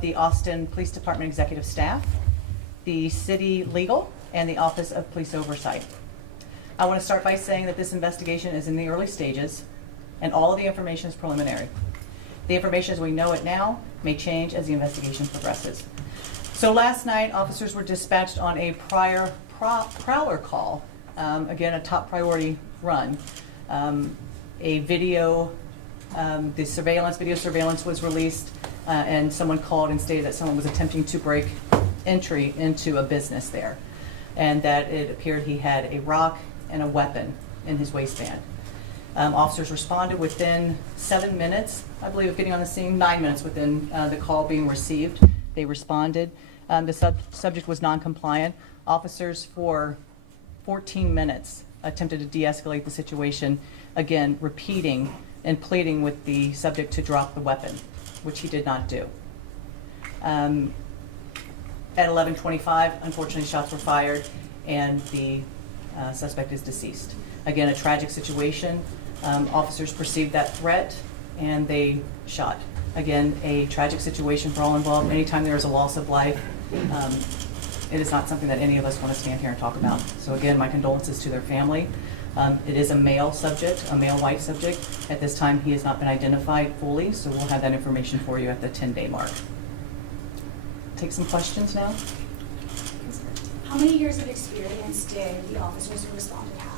the Austin Police Department Executive Staff, the City Legal, and the Office of Police Oversight. I want to start by saying that this investigation is in the early stages, and all of the information is preliminary. The information as we know it now may change as the investigation progresses. So last night, officers were dispatched on a prior prowler call, again, a top priority run. A video, video surveillance was released, and someone called and stated that someone was attempting to break entry into a business there, and that it appeared he had a rock and a weapon in his waistband. Officers responded within 7 minutes, I believe, of getting on the scene, 9 minutes within the call being received. They responded. The subject was non-compliant. Officers for 14 minutes attempted to de-escalate the situation, again, repeating and pleading with the subject to drop the weapon, which he did not do. At 11:25, unfortunately, shots were fired, and the suspect is deceased. Again, a tragic situation. Officers perceived that threat, and they shot. Again, a tragic situation for all involved. Anytime there is a loss of life, it is not something that any of us want to stand here and talk about. So again, my condolences to their family. It is a male subject, a male white subject. At this time, he has not been identified fully, so we'll have that information for you at the 10-day mark. Take some questions now. How many years of experience did the officers who responded have?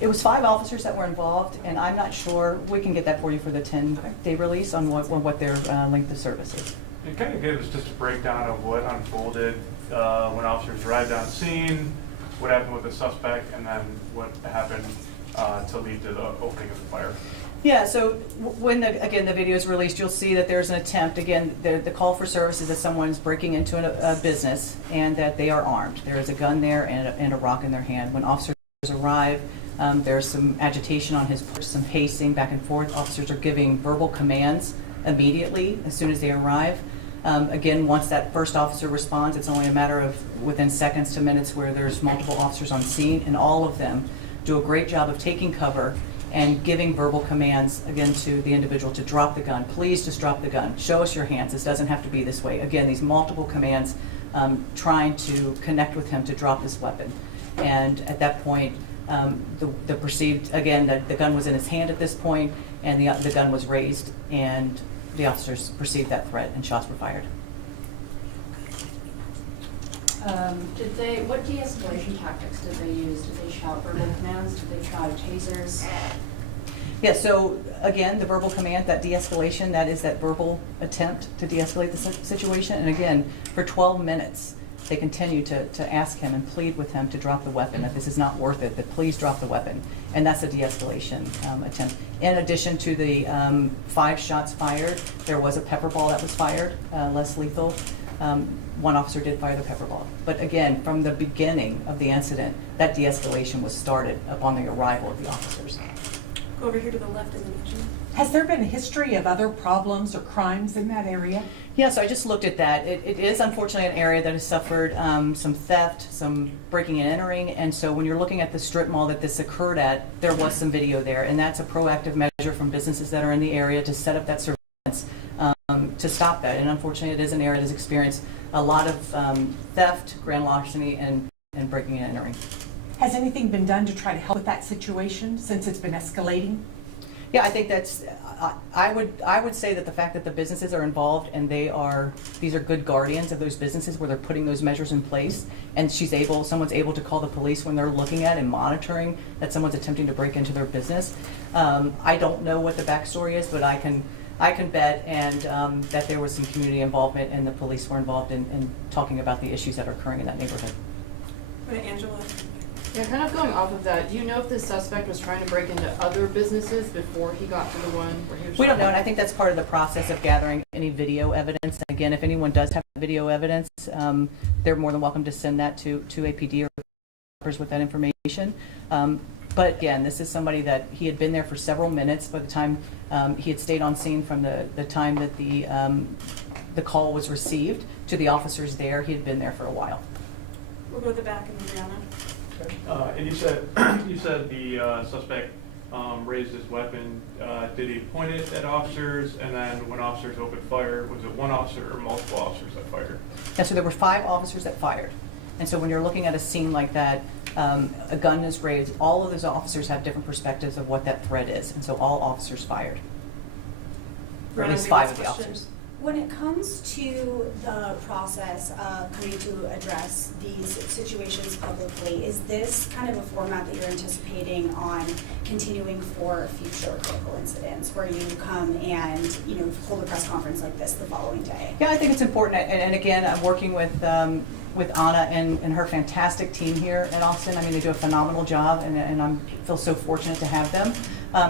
It was 5 officers that were involved, and I'm not sure, we can get that for you for the 10-day release on what their length of service is. It kind of gives us just a breakdown of what unfolded when officers arrived on scene, what happened with the suspect, and then what happened to lead to the opening of the fire. Yeah, so when, again, the video is released, you'll see that there's an attempt. Again, the call for service is that someone is breaking into a business and that they are armed. There is a gun there and a rock in their hand. When officers arrive, there's some agitation on his porch, some pacing back and forth. Officers are giving verbal commands immediately as soon as they arrive. Again, once that first officer responds, it's only a matter of within seconds to minutes where there's multiple officers on scene, and all of them do a great job of taking cover and giving verbal commands, again, to the individual to drop the gun. Please just drop the gun. Show us your hands. This doesn't have to be this way. Again, these multiple commands trying to connect with him to drop this weapon. And at that point, the perceived, again, that the gun was in his hand at this point, and the gun was raised, and the officers perceived that threat, and shots were fired. What de-escalation tactics did they use? Did they shout verbal commands? Did they try tasers? Yeah, so again, the verbal command, that de-escalation, that is that verbal attempt to de-escalate the situation. And again, for 12 minutes, they continue to ask him and plead with him to drop the weapon, that this is not worth it, that please drop the weapon. And that's a de-escalation attempt. In addition to the 5 shots fired, there was a pepper ball that was fired, less lethal. One officer did fire the pepper ball. But again, from the beginning of the incident, that de-escalation was started upon the arrival of the officers. Go over here to the left of the picture. Has there been a history of other problems or crimes in that area? Yeah, so I just looked at that. It is unfortunately an area that has suffered some theft, some breaking and entering, and so when you're looking at the strip mall that this occurred at, there was some video there, and that's a proactive measure from businesses that are in the area to set up that surveillance to stop that. And unfortunately, it is an area that has experienced a lot of theft, grand larceny, and breaking and entering. Has anything been done to try to help with that situation since it's been escalating? Yeah, I think that's, I would say that the fact that the businesses are involved and these are good guardians of those businesses where they're putting those measures in place, and someone's able to call the police when they're looking at and monitoring that someone's attempting to break into their business. I don't know what the backstory is, but I can bet and that there was some community involvement and the police were involved in talking about the issues that are occurring in that neighborhood. Angela. Yeah, kind of going off of that, do you know if the suspect was trying to break into other businesses before he got to the one where he was? We don't know, and I think that's part of the process of gathering any video evidence. And again, if anyone does have video evidence, they're more than welcome to send that to APD or with that information. But again, this is somebody that he had been there for several minutes by the time he had stayed on scene from the time that the call was received to the officers there. He had been there for a while. We'll go to the back and Brianna. And you said the suspect raised his weapon. Did he point it at officers? And then when officers opened fire, was it one officer or multiple officers that fired? Yeah, so there were 5 officers that fired. And so when you're looking at a scene like that, a gun is raised, all of those officers have different perspectives of what that threat is. And so all officers fired. Or at least 5 of the officers. When it comes to the process of coming to address these situations publicly, is this kind of a format that you're anticipating on continuing for future critical incidents where you come and, you know, hold a press conference like this the following day? Yeah, I think it's important. And again, I'm working with Anna and her fantastic team here at Austin. I mean, they do a phenomenal job, and I feel so fortunate to have them.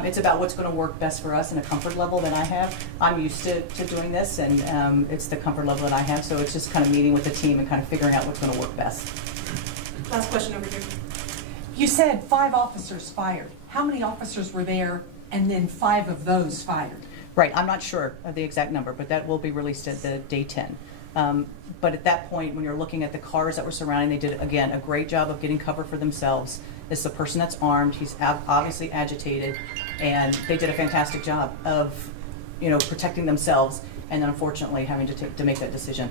It's about what's going to work best for us and a comfort level that I have. I'm used to doing this, and it's the comfort level that I have. So it's just kind of meeting with the team and kind of figuring out what's going to work best. Last question over here. You said 5 officers fired. How many officers were there and then 5 of those fired? Right, I'm not sure of the exact number, but that will be released at the day 10. But at that point, when you're looking at the cars that were surrounding, they did, again, a great job of getting cover for themselves. It's the person that's armed, he's obviously agitated, and they did a fantastic job of, you know, protecting themselves, and then unfortunately having to make that decision.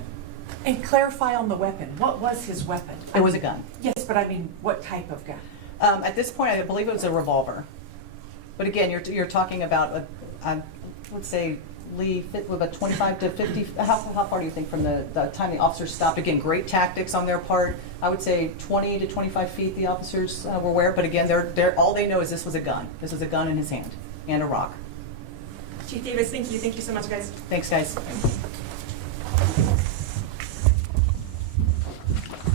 And clarify on the weapon. What was his weapon? It was a gun. Yes, but I mean, what type of gun? At this point, I believe it was a revolver. But again, you're talking about, I would say, Lee, fit with a 25 to 50, how far do you think from the time the officers stopped? Again, great tactics on their part. I would say 20 to 25 feet the officers were aware, but again, they're all they know is this was a gun. This was a gun in his hand and a rock. Chief Davis, thank you. Thank you so much, guys. Thanks, guys.